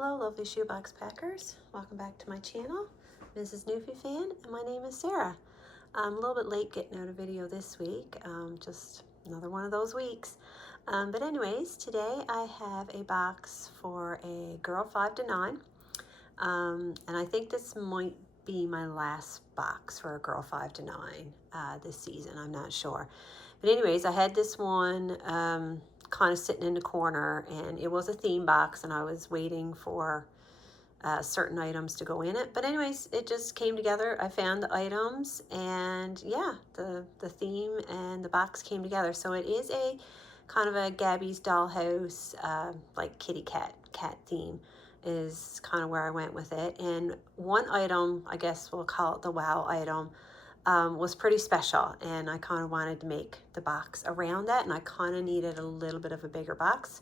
Hello lovely shoebox packers, welcome back to my channel. Mrs. Newfie Fan, and my name is Sarah. I'm a little bit late getting out a video this week, just another one of those weeks. But anyways, today I have a box for a girl 5 to 9, and I think this might be my last box for a girl 5 to 9 this season, I'm not sure. But anyways, I had this one kind of sitting in the corner, and it was a theme box, and I was waiting for certain items to go in it. But anyways, it just came together. I found the items, and yeah, the theme and the box came together. So it is a kind of a Gabby's Dollhouse, like kitty cat theme is kind of where I went with it. And one item, I guess we'll call it the wow item, was pretty special, and I kind of wanted to make the box around that, and I kind of needed a little bit of a bigger box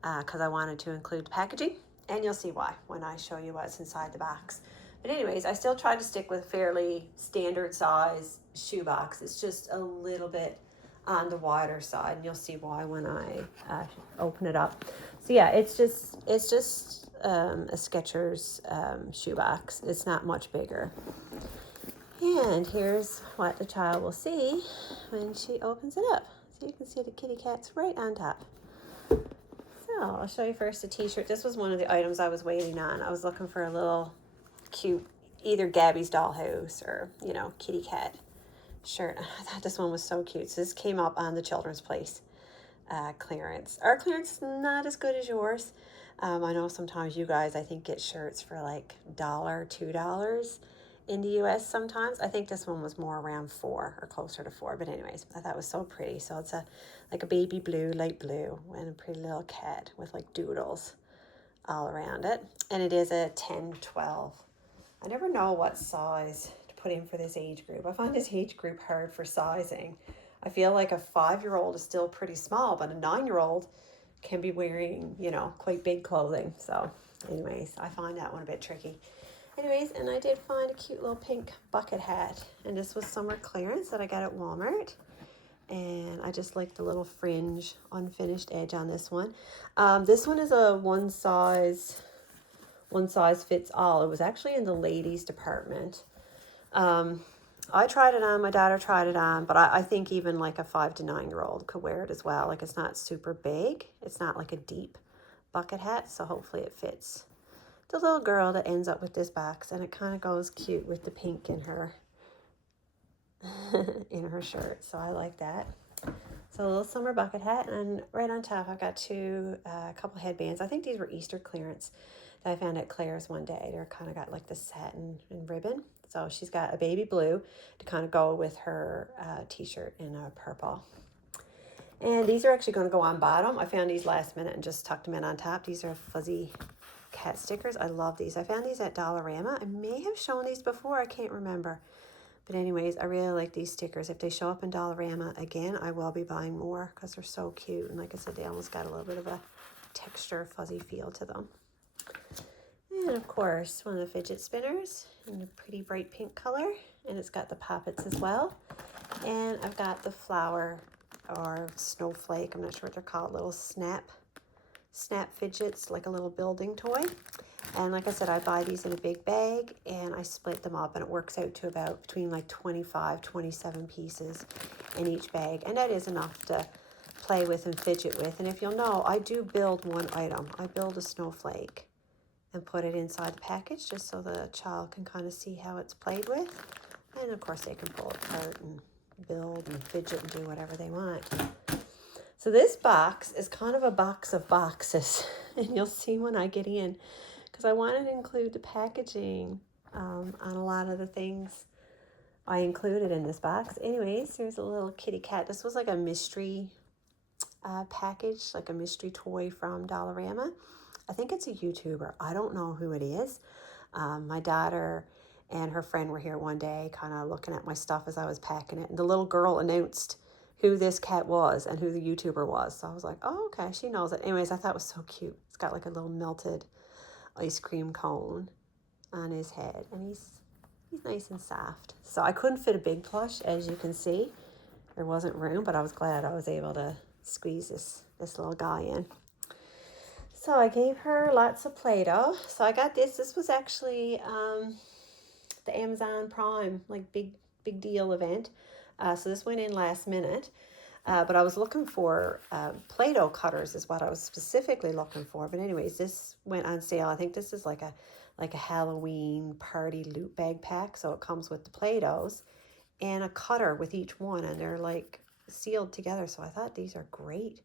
because I wanted to include packaging, and you'll see why when I show you what's inside the box. But anyways, I still tried to stick with fairly standard size shoebox. It's just a little bit on the wider side, and you'll see why when I open it up. So yeah, it's just a Skechers shoebox. It's not much bigger. And here's what the child will see when she opens it up. So you can see the kitty cat's right on top. So I'll show you first the t-shirt. This was one of the items I was waiting on. I was looking for a little cute, either Gabby's Dollhouse or, you know, kitty cat shirt. I thought this one was so cute. So this came up on the Children's Place clearance. Our clearance is not as good as yours. I know sometimes you guys, I think, get shirts for like $1, $2 in the US sometimes. I think this one was more around $4 or closer to $4. But anyways, I thought it was so pretty. So it's like a baby blue, light blue, and a pretty little cat with like doodles all around it. And it is a 10-12. I never know what size to put in for this age group. I find this age group hard for sizing. I feel like a 5-year-old is still pretty small, but a 9-year-old can be wearing, you know, quite big clothing. So anyways, I find that one a bit tricky. Anyways, and I did find a cute little pink bucket hat, and this was summer clearance that I got at Walmart, and I just like the little fringe unfinished edge on this one. This one is a one size fits all. It was actually in the ladies department. I tried it on, my daughter tried it on, but I think even like a 5 to 9-year-old could wear it as well. Like, it's not super big. It's not like a deep bucket hat, so hopefully it fits the little girl that ends up with this box, and it kind of goes cute with the pink in her in her shirt. So I like that. So a little summer bucket hat, and right on top I've got a couple headbands. I think these were Easter clearance that I found at Claire's one day. They're kind of got like the satin and ribbon. So she's got a baby blue to kind of go with her t-shirt in a purple. And these are actually going to go on bottom. I found these last minute and just tucked them in on top. These are fuzzy cat stickers. I love these. I found these at Dollarama. I may have shown these before. I can't remember. But anyways, I really like these stickers. If they show up in Dollarama again, I will be buying more because they're so cute. And like I said, they almost got a little bit of a texture, fuzzy feel to them. And of course, one of the fidget spinners in a pretty bright pink color. And it's got the poppets as well. And I've got the flower or snowflake, I'm not sure what they're called, little snap fidgets, like a little building toy. And like I said, I buy these in a big bag, and I split them up, and it works out to about between like 25, 27 pieces in each bag. And that is enough to play with and fidget with. And if you'll know, I do build one item. I build a snowflake and put it inside the package just so the child can kind of see how it's played with. And of course they can pull it apart and build and fidget and do whatever they want. So this box is kind of a box of boxes, and you'll see when I get in, because I wanted to include the packaging on a lot of the things I included in this box. Anyways, here's a little kitty cat. This was like a mystery package, like a mystery toy from Dollarama. I think it's a YouTuber. I don't know who it is. My daughter and her friend were here one day kind of looking at my stuff as I was packing it, and the little girl announced who this cat was and who the YouTuber was. So I was like, oh, okay, she knows it. Anyways, I thought it was so cute. It's got like a little melted ice cream cone on his head, and he's nice and soft. So I couldn't fit a big plush, as you can see. There wasn't room, but I was glad I was able to squeeze this little guy in. So I gave her lots of Play-Doh. So I got this. This was actually the Amazon Prime, like big deal event. So this went in last minute. But I was looking for Play-Doh cutters is what I was specifically looking for. But anyways, this went on sale. I think this is like a Halloween party loot bag pack. So it comes with the Play-Dohs and a cutter with each one, and they're like sealed together. So I thought these are great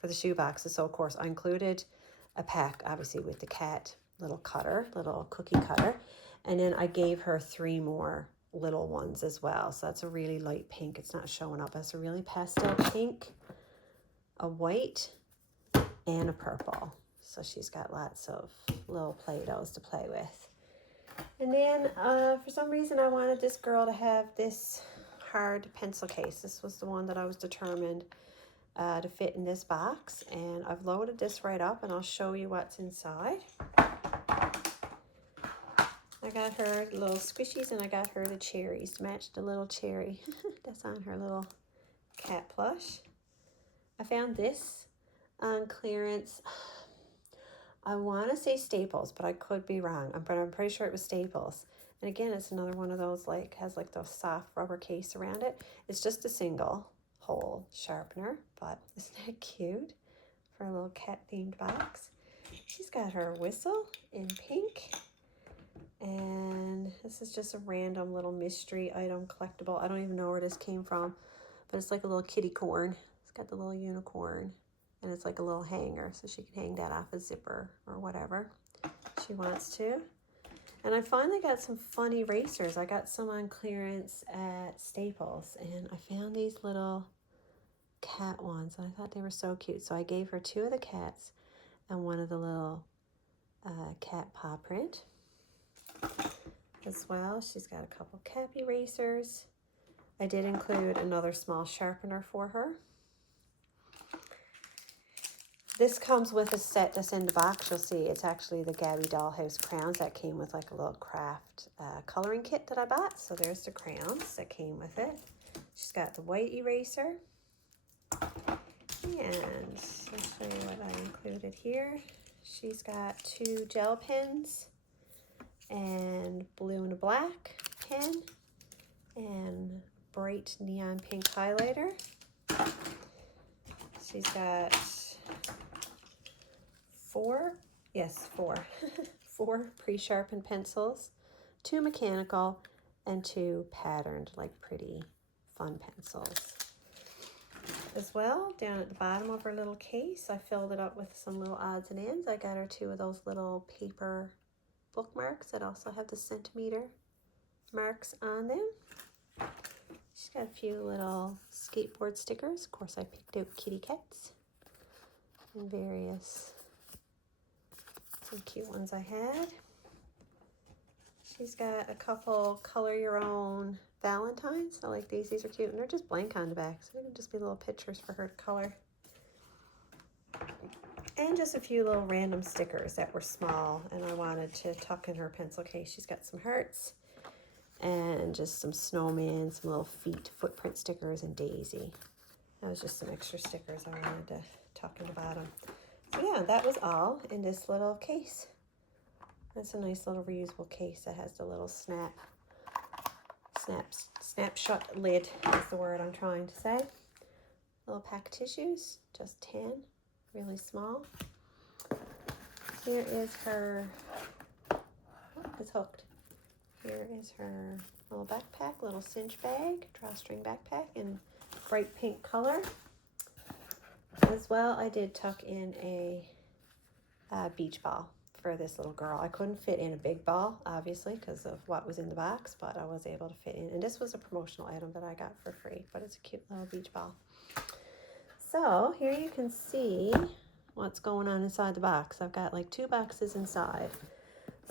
for the shoe boxes. So of course I included a pack, obviously, with the cat little cutter, little cookie cutter. And then I gave her 3 more little ones as well. So that's a really light pink. It's not showing up. It's a really pastel pink, a white, and a purple. So she's got lots of little Play-Dohs to play with. And then for some reason I wanted this girl to have this hard pencil case. This was the one that I was determined to fit in this box, and I've loaded this right up, and I'll show you what's inside. I got her little squishies, and I got her the cherries to match the little cherry that's on her little cat plush. I found this on clearance. I want to say Staples, but I could be wrong. I'm pretty sure it was Staples. And again, it's another one of those, like, has like those soft rubber case around it. It's just a single hole sharpener, but isn't that cute for a little cat themed box? She's got her whistle in pink, and this is just a random little mystery item collectible. I don't even know where this came from, but it's like a little kitty corn. It's got the little unicorn, and it's like a little hanger, so she can hang that off a zipper or whatever she wants to. And I finally got some fun erasers. I got some on clearance at Staples, and I found these little cat ones, and I thought they were so cute. So I gave her 2 of the cats and 1 of the little cat paw print as well. She's got a couple cap erasers. I did include another small sharpener for her. This comes with a set that's in the box. You'll see it's actually the Gabby Dollhouse crayons that came with like a little craft coloring kit that I bought. So there's the crayons that came with it. She's got the white eraser. And I'll show you what I included here. She's got 2 gel pens and blue and a black pen and bright neon pink highlighter. She's got 4 pre-sharpened pencils, 2 mechanical, and 2 patterned, like pretty fun pencils. As well, down at the bottom of her little case, I filled it up with some little odds and ends. I got her 2 of those little paper bookmarks that also have the centimeter marks on them. She's got a few little skateboard stickers. Of course, I picked out kitty cats and various, some cute ones I had. She's got a couple color your own Valentines. I like these. These are cute, and they're just blank on the back, so they can just be little pictures for her to color. And just a few little random stickers that were small, and I wanted to tuck in her pencil case. She's got some hearts and just some snowman, some little feet, footprint stickers, and Daisy. That was just some extra stickers I wanted to tuck in the bottom. So yeah, that was all in this little case. That's a nice little reusable case that has the little snapshot lid is the word I'm trying to say. Little pack of tissues, just 10, really small. Here is her, oh, it's hooked. Here is her little backpack, little cinch bag, drawstring backpack in bright pink color. As well, I did tuck in a beach ball for this little girl. I couldn't fit in a big ball, obviously, because of what was in the box, but I was able to fit in. And this was a promotional item that I got for free, but it's a cute little beach ball. So here you can see what's going on inside the box. I've got like 2 boxes inside.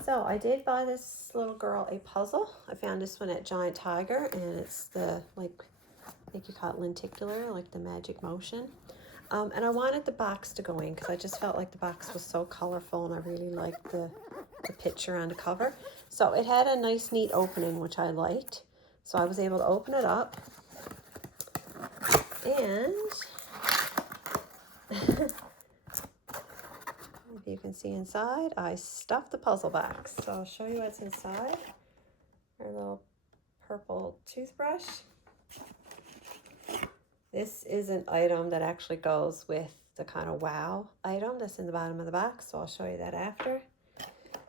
So I did buy this little girl a puzzle. I found this one at Giant Tiger, and it's the, like, I think you call it lenticular, like the magic motion. And I wanted the box to go in because I just felt like the box was so colorful, and I really liked the picture on the cover. So it had a nice, neat opening, which I liked. So I was able to open it up. And if you can see inside, I stuffed the puzzle box. So I'll show you what's inside. Our little purple toothbrush. This is an item that actually goes with the kind of wow item that's in the bottom of the box, so I'll show you that after.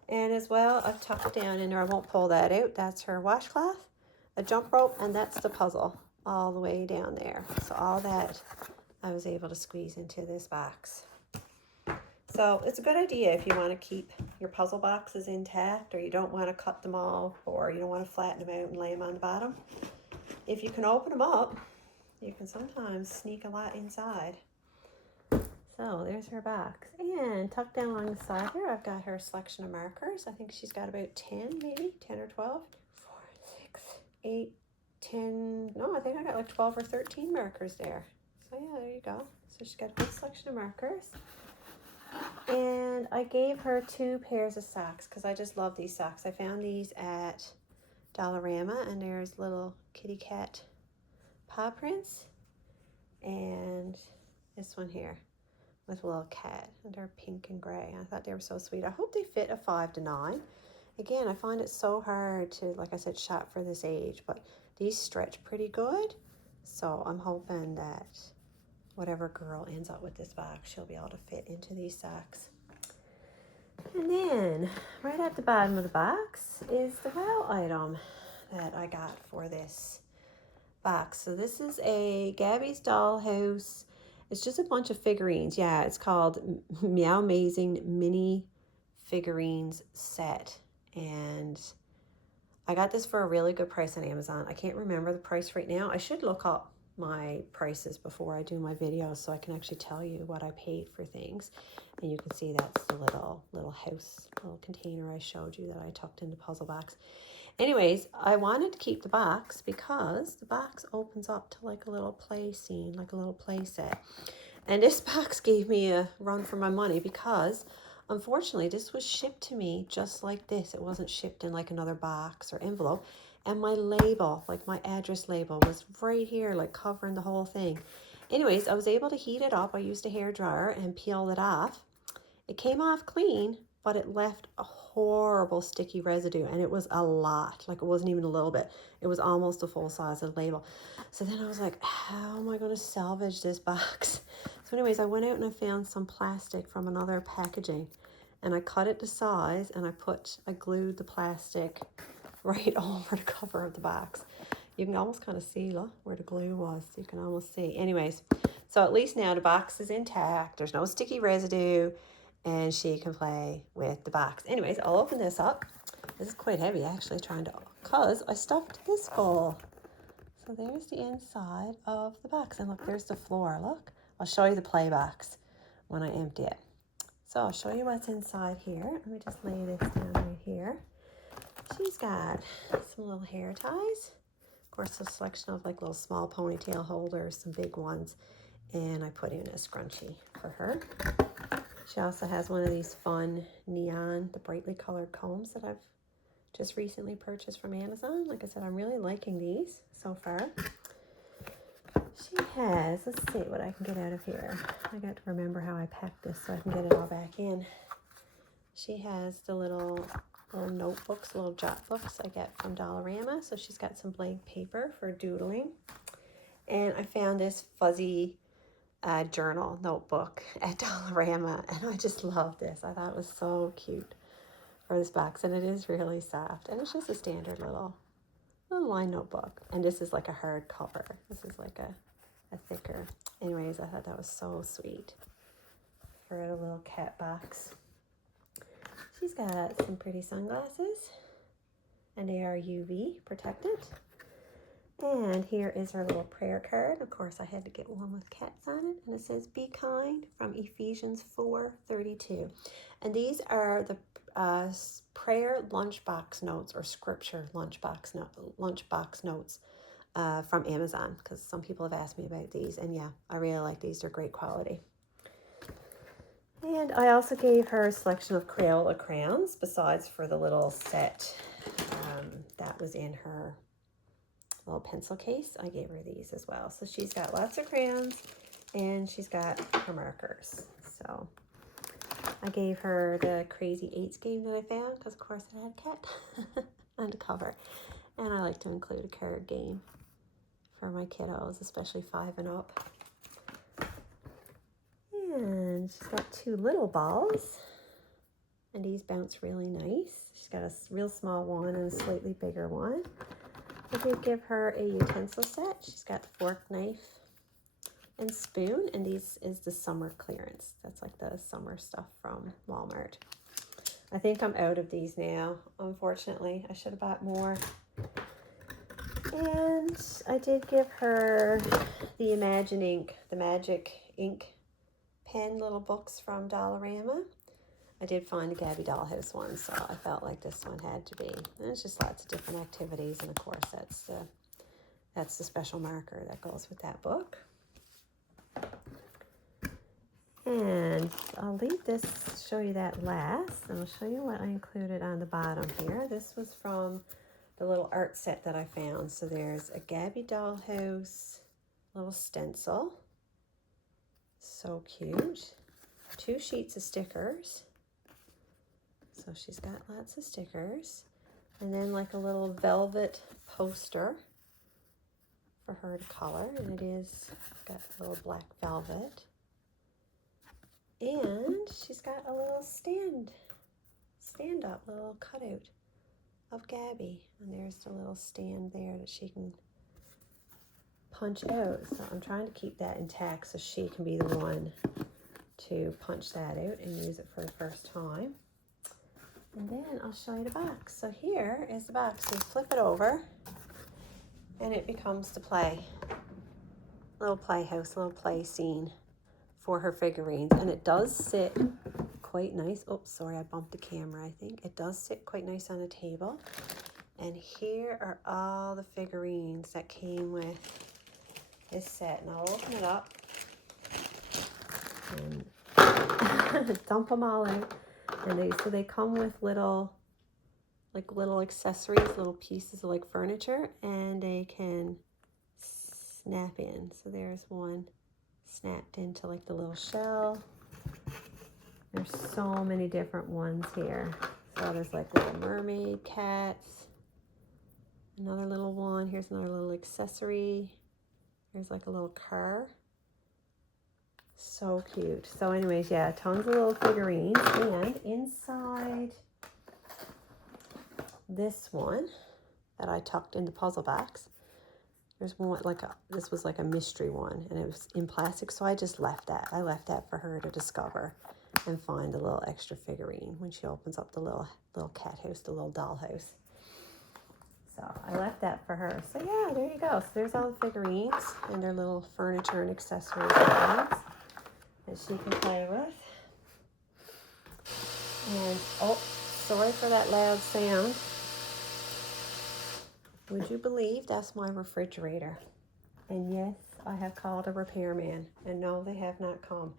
And as well, I've tucked down in there, I won't pull that out, that's her washcloth, a jump rope, and that's the puzzle all the way down there. So all that I was able to squeeze into this box. So it's a good idea if you want to keep your puzzle boxes intact, or you don't want to cut them all, or you don't want to flatten them out and lay them on the bottom. If you can open them up, you can sometimes sneak a lot inside. So there's her box. And tucked down along the side here, I've got her selection of markers. I think she's got about 10, maybe 10 or 12. 4, 6, 8, 10. No, I think I got like 12 or 13 markers there. So yeah, there you go. So she's got a good selection of markers. And I gave her 2 pairs of socks because I just love these socks. I found these at Dollarama, and there's little kitty cat paw prints. And this one here with a little cat, and they're pink and gray. I thought they were so sweet. I hope they fit a 5 to 9. Again, I find it so hard to, like I said, shop for this age, but these stretch pretty good. So I'm hoping that whatever girl ends up with this box, she'll be able to fit into these socks. And then right at the bottom of the box is the wow item that I got for this box. So this is a Gabby's Dollhouse. It's just a bunch of figurines. Yeah, it's called Meow Amazing Mini Figurines Set. And I got this for a really good price on Amazon. I can't remember the price right now. I should look up my prices before I do my videos so I can actually tell you what I paid for things. And you can see that's the little house, little container I showed you that I tucked in the puzzle box. Anyways, I wanted to keep the box because the box opens up to like a little play scene, like a little play set. And this box gave me a run for my money because unfortunately this was shipped to me just like this. It wasn't shipped in like another box or envelope. And my label, like my address label, was right here, like covering the whole thing. Anyways, I was able to heat it up. I used a hairdryer and peeled it off. It came off clean, but it left a horrible sticky residue, and it was a lot. Like, it wasn't even a little bit. It was almost a full size of the label. So then I was like, how am I going to salvage this box? So anyways, I went out and I found some plastic from another packaging, and I cut it to size, and I glued the plastic right over the cover of the box. You can almost kind of see, look, where the glue was. You can almost see. Anyways, so at least now the box is intact. There's no sticky residue, and she can play with the box. Anyways, I'll open this up. This is quite heavy, actually, because I stuffed this full. So there's the inside of the box. And look, there's the floor. Look, I'll show you the play box when I empty it. So I'll show you what's inside here. Let me just lay this down right here. She's got some little hair ties. Of course, a selection of like little small ponytail holders, some big ones. And I put in a scrunchie for her. She also has one of these fun neon, the brightly colored combs that I've just recently purchased from Amazon. Like I said, I'm really liking these so far. She has, let's see what I can get out of here. I got to remember how I packed this so I can get it all back in. She has the little notebooks, little jot books I get from Dollarama. So she's got some blank paper for doodling. And I found this fuzzy journal notebook at Dollarama, and I just love this. I thought it was so cute for this box, and it is really soft, and it's just a standard little line notebook. And this is like a hard cover. This is like a thicker. Anyways, I thought that was so sweet for a little cat box. She's got some pretty sunglasses, and they are UV protected. And here is her little prayer card. Of course, I had to get one with cats on it. And it says, "Be kind," from Ephesians 4:32. And these are the prayer lunchbox notes, or scripture lunchbox notes from Amazon. Because some people have asked me about these. And yeah, I really like these. They're great quality. And I also gave her a selection of Crayola crayons, besides for the little set that was in her little pencil case. I gave her these as well. So she's got lots of crayons, and she's got her markers. So I gave her the Crazy Eights game that I found because, of course, it had a cat on the cover. And I like to include a card game for my kiddos, especially 5 and up. And she's got 2 little balls. And these bounce really nice. She's got a real small one and a slightly bigger one. I did give her a utensil set. She's got the fork, knife, and spoon. And these is the summer clearance. That's like the summer stuff from Walmart. I think I'm out of these now, unfortunately. I should have bought more. And I did give her the Imagine Ink, the Magic Ink pen little books from Dollarama. I did find the Gabby Dollhouse one, so I felt like this one had to be. And it's just lots of different activities, and of course that's the special marker that goes with that book. And I'll leave this, show you that last, and I'll show you what I included on the bottom here. This was from the little art set that I found. So there's a Gabby Dollhouse little stencil. So cute. 2 sheets of stickers. So she's got lots of stickers. And then like a little velvet poster for her to color. And it is got a little black velvet. And she's got a little stand up little cutout of Gabby. And there's the little stand there that she can punch out. So I'm trying to keep that intact so she can be the one to punch that out and use it for the first time. And then I'll show you the box. So here is the box. So you flip it over and it becomes the little playhouse, little play scene for her figurines. And it does sit quite nice. Oops, sorry, I bumped the camera, I think. It does sit quite nice on the table. And here are all the figurines that came with this set. And I'll open it up and dump them all out. And they come with little accessories, little pieces of like furniture, and they can snap in. So there's one snapped into like the little shell. There's so many different ones here. So there's like little mermaid cats. Another little one. Here's another little accessory. There's like a little car. So cute. So anyways, yeah, tons of little figurines. And inside this one that I tucked in the puzzle box, there's one this was like a mystery one, and it was in plastic, so I just left that. I left that for her to discover and find a little extra figurine when she opens up the little cat house, the little doll house. So I left that for her. So yeah, there you go. So there's all the figurines and their little furniture and accessories that she can play with. And oh, sorry for that loud sound. Would you believe that's my refrigerator? And yes, I have called a repairman, and no, they have not come.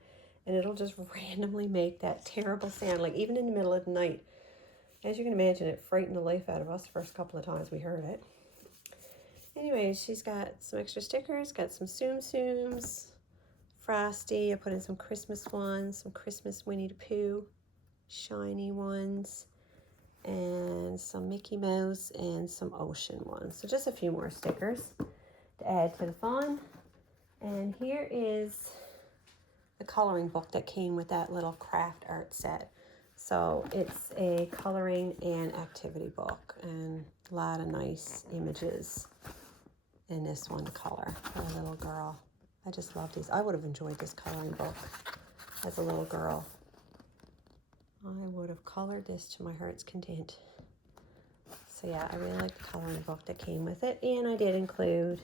And it'll just randomly make that terrible sound, like even in the middle of the night. As you can imagine, it frightened the life out of us the first couple of times we heard it. Anyways, she's got some extra stickers, got some Tsum Tsums, Frosty. I put in some Christmas ones, some Christmas Winnie the Pooh, shiny ones, and some Mickey Mouse and some ocean ones. So just a few more stickers to add to the fun. And here is the coloring book that came with that little craft art set. So it's a coloring and activity book, and a lot of nice images in this one to color for a little girl. I just love these. I would have enjoyed this coloring book as a little girl. I would have colored this to my heart's content. So yeah, I really like the coloring book that came with it. And I did include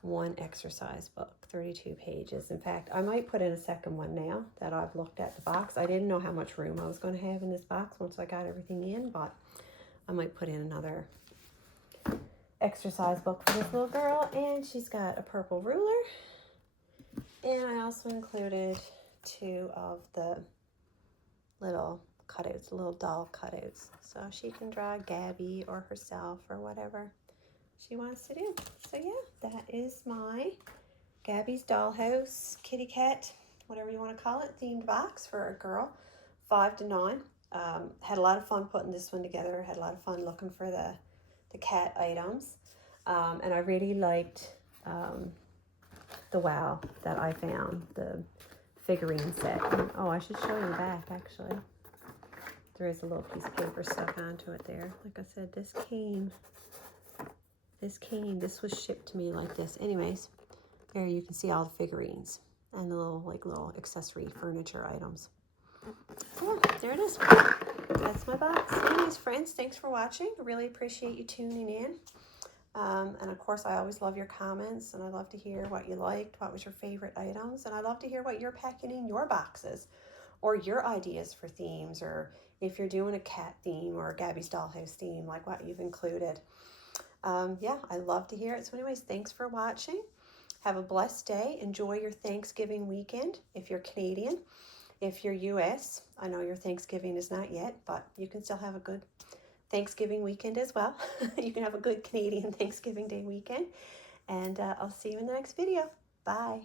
one exercise book, 32 pages. In fact, I might put in a second one now that I've looked at the box. I didn't know how much room I was going to have in this box once I got everything in, but I might put in another exercise book for this little girl. And she's got a purple ruler. And I also included 2 of the little cutouts, little doll cutouts, so she can draw Gabby or herself or whatever she wants to do. So yeah, that is my Gabby's Dollhouse kitty cat whatever you want to call it, themed box for a girl, 5 to 9. Had a lot of fun putting this one together. Had a lot of fun looking for the cat items. And I really liked the wow that I found, the figurine set. And, oh, I should show you the back, actually. There is a little piece of paper stuck onto it there. Like I said, this was shipped to me like this. Anyways, there you can see all the figurines and the little accessory furniture items. So yeah, there it is. That's my box. Anyways, friends, thanks for watching. I really appreciate you tuning in. And of course, I always love your comments, and I love to hear what you liked, what was your favorite items, and I love to hear what you're packing in your boxes, or your ideas for themes, or if you're doing a cat theme or a Gabby's Dollhouse theme, like what you've included. Yeah, I love to hear it. So anyways, thanks for watching. Have a blessed day. Enjoy your Thanksgiving weekend if you're Canadian. If you're US, I know your Thanksgiving is not yet, but you can still have a good Thanksgiving weekend as well. You can have a good Canadian Thanksgiving Day weekend. And I'll see you in the next video. Bye.